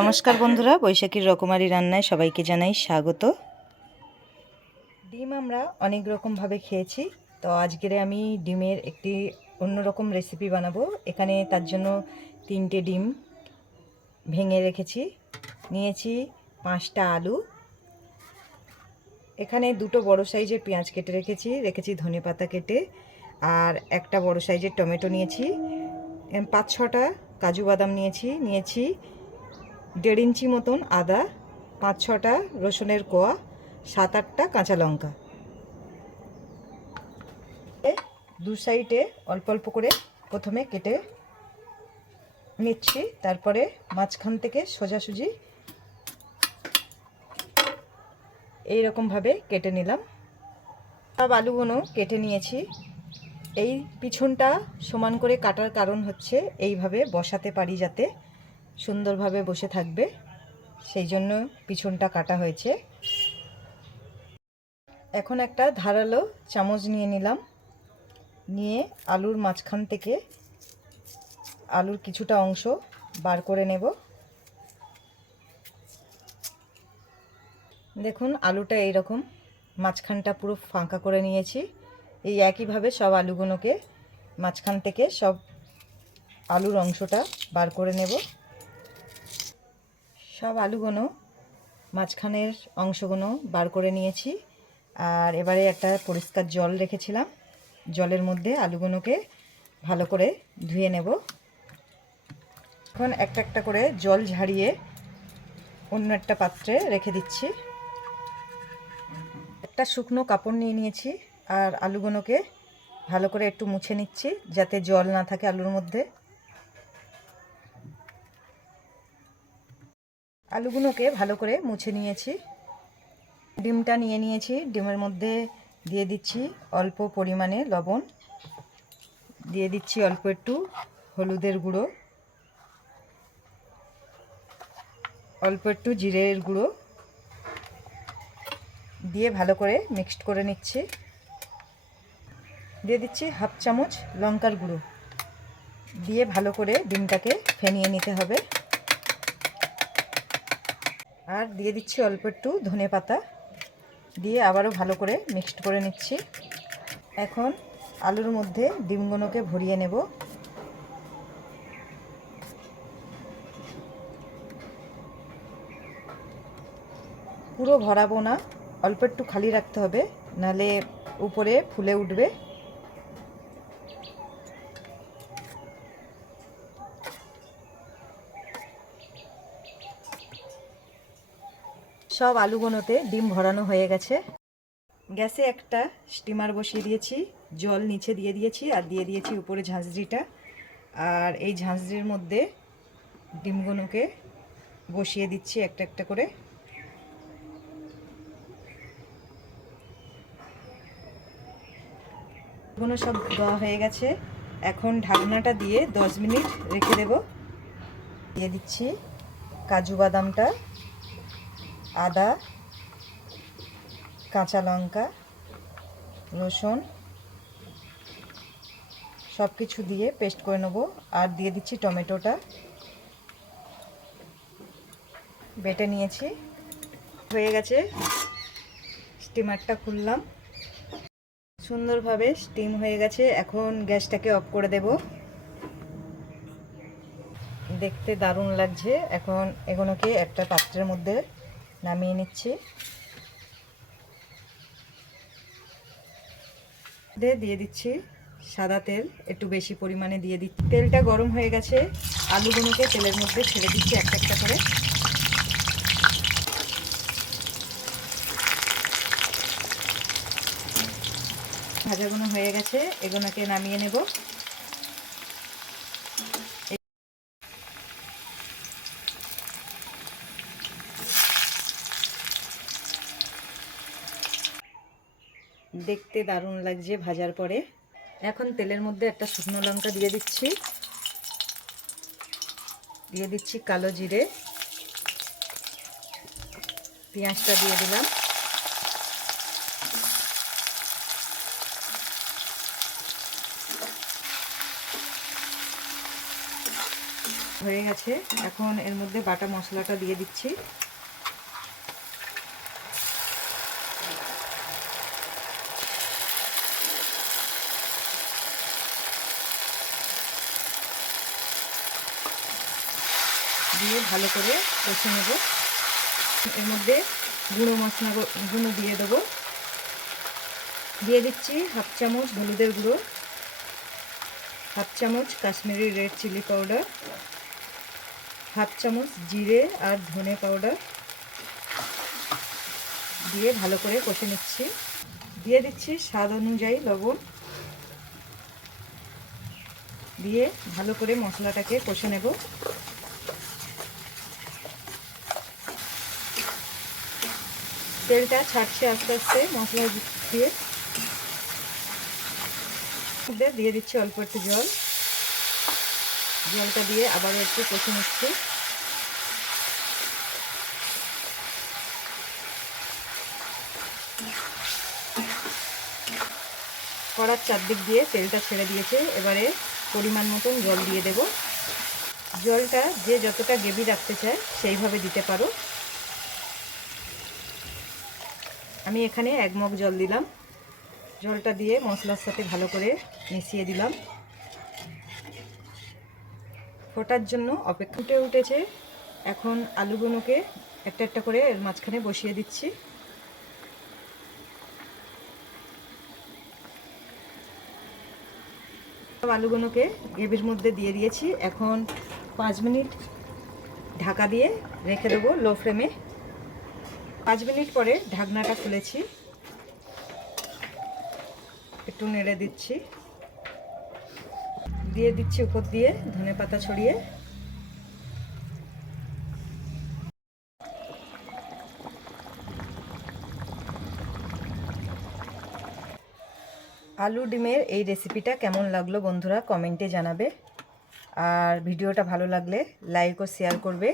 নমস্কার বন্ধুরা, বৈশাখীর রকমারি রান্নায় সবাইকে জানাই স্বাগত। ডিম আমরা অনেক রকমভাবে খেয়েছি, তো আজকের আমি ডিমের একটি অন্যরকম রেসিপি বানাবো। এখানে তার জন্য তিনটে ডিম ভেঙে রেখেছি। নিয়েছি পাঁচটা আলু। এখানে দুটো বড় সাইজের পেঁয়াজ কেটে রেখেছি রেখেছি ধনে পাতা কেটে, আর একটা বড় সাইজের টমেটো নিয়েছি। পাঁচ ছটা কাজু বাদাম নিয়েছি নিয়েছি দেড় ইঞ্চি মতন আদা, পাঁচ ছটা রসুনের কোয়া, সাত আটটা কাঁচা লঙ্কা। দু সাইডে অল্প অল্প করে প্রথমে কেটে নিচ্ছি, তারপরে মাঝখান থেকে সোজাসুজি এইরকমভাবে কেটে নিলাম। সব আলুগুলো কেটে নিয়েছি। এই পিছনটা সমান করে কাটার কারণ হচ্ছে, এইভাবে বসাতে পারি যাতে সুন্দরভাবে বসে থাকবে। সেই জন্য পিছনটা কাটা হয়েছে। এখন একটা ধারালো চামচ নিয়ে নিলাম। নিয়ে আলুর মাঝখান থেকে আলুর কিছুটা অংশ বার করে নেব। দেখুন, আলুটা এইরকম মাঝখানটা পুরো ফাঁকা করে নিয়েছি। এই একইভাবে সব আলুগুলোকে মাঝখান থেকে সব আলুর অংশটা বার করে নেব। সব আলুগুলো মাঝখানের অংশগুলো বার করে নিয়েছি। আর এবারে একটা পরিষ্কার জল রেখেছিলাম। জলের মধ্যে আলুগুলোকে ভালো করে ধুয়ে নেব। এখন একটা একটা করে জল ঝাড়িয়ে অন্য একটা পাত্রে রেখে দিচ্ছি। একটা শুকনো কাপড় নিয়ে নিয়েছি আর আলুগুলোকে ভালো করে একটু মুছে নিচ্ছি যাতে জল না থাকে আলুর মধ্যে। আলুগুলোকে ভালো করে মুছে নিয়েছি। ডিমটা নিয়ে নিয়েছি। ডিমের মধ্যে দিয়ে দিচ্ছি অল্প পরিমাণে লবণ। দিয়ে দিচ্ছি অল্প একটু হলুদের গুঁড়ো। অল্প একটু জিরের গুঁড়ো। দিয়ে ভালো করে মিক্সড করে নিচ্ছি। দিয়ে দিচ্ছি হাফ চামচ লঙ্কার গুঁড়ো। দিয়ে ভালো করে ডিমটাকে ফেনিয়ে নিতে হবে। আর দিয়ে দিচ্ছি অল্প একটু ধনে পাতা। দিয়ে আবারও ভালো করে মিক্সড করে নিচ্ছি। এখন আলুর মধ্যে ডিমগুলোকে ভরিয়ে নেব। পুরো ভরাবো না, অল্প একটু খালি রাখতে হবে, নালে উপরে ফুলে উঠবে। সব আলুগুলোতে ডিম ভরানো হয়ে গেছে। গ্যাসে একটা স্টিমার বসিয়ে দিয়েছি, জল নিচে দিয়ে দিয়েছি আর দিয়ে দিয়েছি উপরে ঝাঁঝরিটা। আর এই ঝাঁঝরির মধ্যে ডিমগুলোকে বসিয়ে দিচ্ছি একটা একটা করে। গুলো সব দেওয়া হয়ে গেছে। এখন ঢাকনাটা দিয়ে দশ মিনিট রেখে দেব। দিয়ে দিচ্ছি কাজু বাদামটা। আদা, কাঁচা লঙ্কা, রসুন সব কিছু দিয়ে পেস্ট করে নেব। আর দিয়ে দিচ্ছি টমেটোটা। বেটে নিয়েছি। হয়ে গেছে। স্টিমারটা খুললাম। সুন্দরভাবে স্টিম হয়ে গেছে। এখন গ্যাসটাকে অফ করে দেব। দেখতে দারুণ লাগছে। এখন এগুলোকে একটা পাত্রের মধ্যে নামিয়ে নিচ্ছি। দিয়ে দিচ্ছি সাদা তেল, একটু বেশি পরিমাণে দিয়ে দিচ্ছি। তেলটা গরম হয়ে গেছে, আলুগুলোকে তেলের মধ্যে ছেড়ে দিচ্ছি একটা একটা করে। ভাজাগুলো হয়ে গেছে, এগুলোকে নামিয়ে নেব। দেখতে দারুণ লাগছে ভাজার পরে। এখন তেলের মধ্যে একটা শুকনো লঙ্কা দিয়ে দিচ্ছি। দিয়ে দিচ্ছি কালো জিরে। পেঁয়াজটা দিয়ে দিলাম। হয়ে গেছে। এখন এর মধ্যে বাটা মশলাটা দিয়ে দিচ্ছি। দিয়ে ভালো করে কষে নেব। এর মধ্যে গুঁড়ো মশলা গুঁড়ো দিয়ে দেবো। দিয়ে দিচ্ছি হাফ চামচ হলুদের গুঁড়ো, হাফ চামচ Kashmiri red chilli powder, half চামচ জিরে আর ধনে পাউডার দিয়ে ভালো করে কষে নিচ্ছি। দিয়ে দিচ্ছি স্বাদ অনুযায়ী লবণ। দিয়ে ভালো করে মশলাটাকে কষে নেব। তেলটা ছাড়ছে আস্তে আস্তে মশলা দিয়ে। দিয়ে দিচ্ছি অল্প একটু জল। জলটা দিয়ে আবার একটু কষে নিচ্ছি। কড়ার চারদিক দিয়ে তেলটা ছেড়ে দিয়েছে। এবারে পরিমাণ মতন জল দিয়ে দেব। জলটা যে যতটা গ্রেভি রাখতে চায় সেইভাবে দিতে পারো। আমি এখানে এক মগ জল দিলাম। জলটা দিয়ে মশলার সাথে ভালো করে মিশিয়ে দিলাম। ফোটার জন্য অপেক্ষা উঠে উঠেছে। এখন আলুগুলোকে একটা একটা করে এর মাঝখানে বসিয়ে দিচ্ছি। আলুগুলোকে গ্রেভির মধ্যে দিয়ে দিয়েছি। এখন পাঁচ মিনিট ঢাকা দিয়ে রেখে দেবো লো ফ্লেমে। পাঁচ মিনিট পরে ঢাকনাটা খুলেছি। একটু নেড়ে দিচ্ছি। দিয়ে দিচ্ছি উপর দিয়ে ধনে পাতা ছড়িয়ে। আলু ডিমের এই রেসিপিটা কেমন লাগল বন্ধুরা কমেন্টে জানাবে। আর ভিডিওটা ভালো লাগলে লাইক ও শেয়ার করবে।